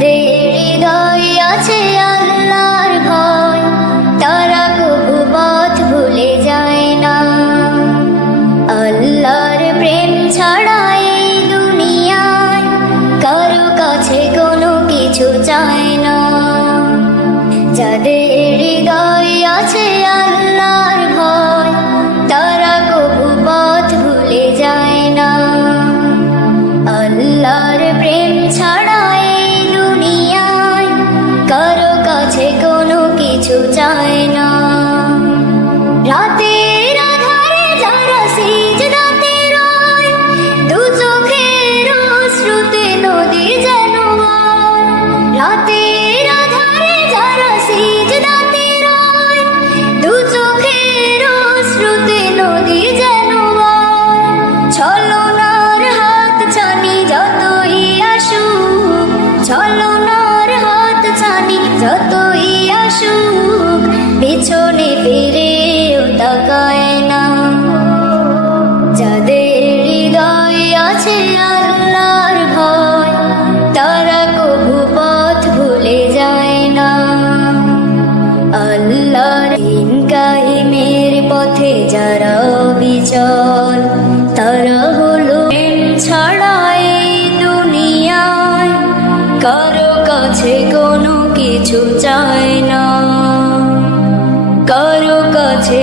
যাদের হৃদয়ে আছে আল্লাহর ভয়, তারা কবু পথ ভুলে যায় না। আল্লাহর প্রেম ছাড়া এই দুনিয়ায় কারো কাছে কোনো কিছু চায় না। যাদের হৃদয়ে আছে আল্লাহর ভয়, তারা কবু পথ ভুলে যায় না। আল্লাহর প্রেম ছাড়া এই দুনিয়ায় কারো কাছে কোনো কিছু চায় না। রাতের আঁধারে যারা সিজদাতে রয়, দু চোখের অশ্রুতে নদী যেন বয়। রাতের আঁধারে যারা সিজদাতে রয়, দু চোখের অশ্রুতে নদী যেন বয়। ছলনার হাত ছানি যতই আসুক, ছলনার হাত ছানি যতই আসুক, পিছনে ফিরেও তাকায় না। যাদের হৃদয়ে আছে আল্লাহর ভয়, তারা কবু পথ ভুলে যায় না। আল্লাহর দিন কায়েমের পথে যারা অবিচল, তারা হলো প্রেম ছাড়া এই দুনিয়ায় কারো কাছে কোনো কিছু চায় না। কারো কাছে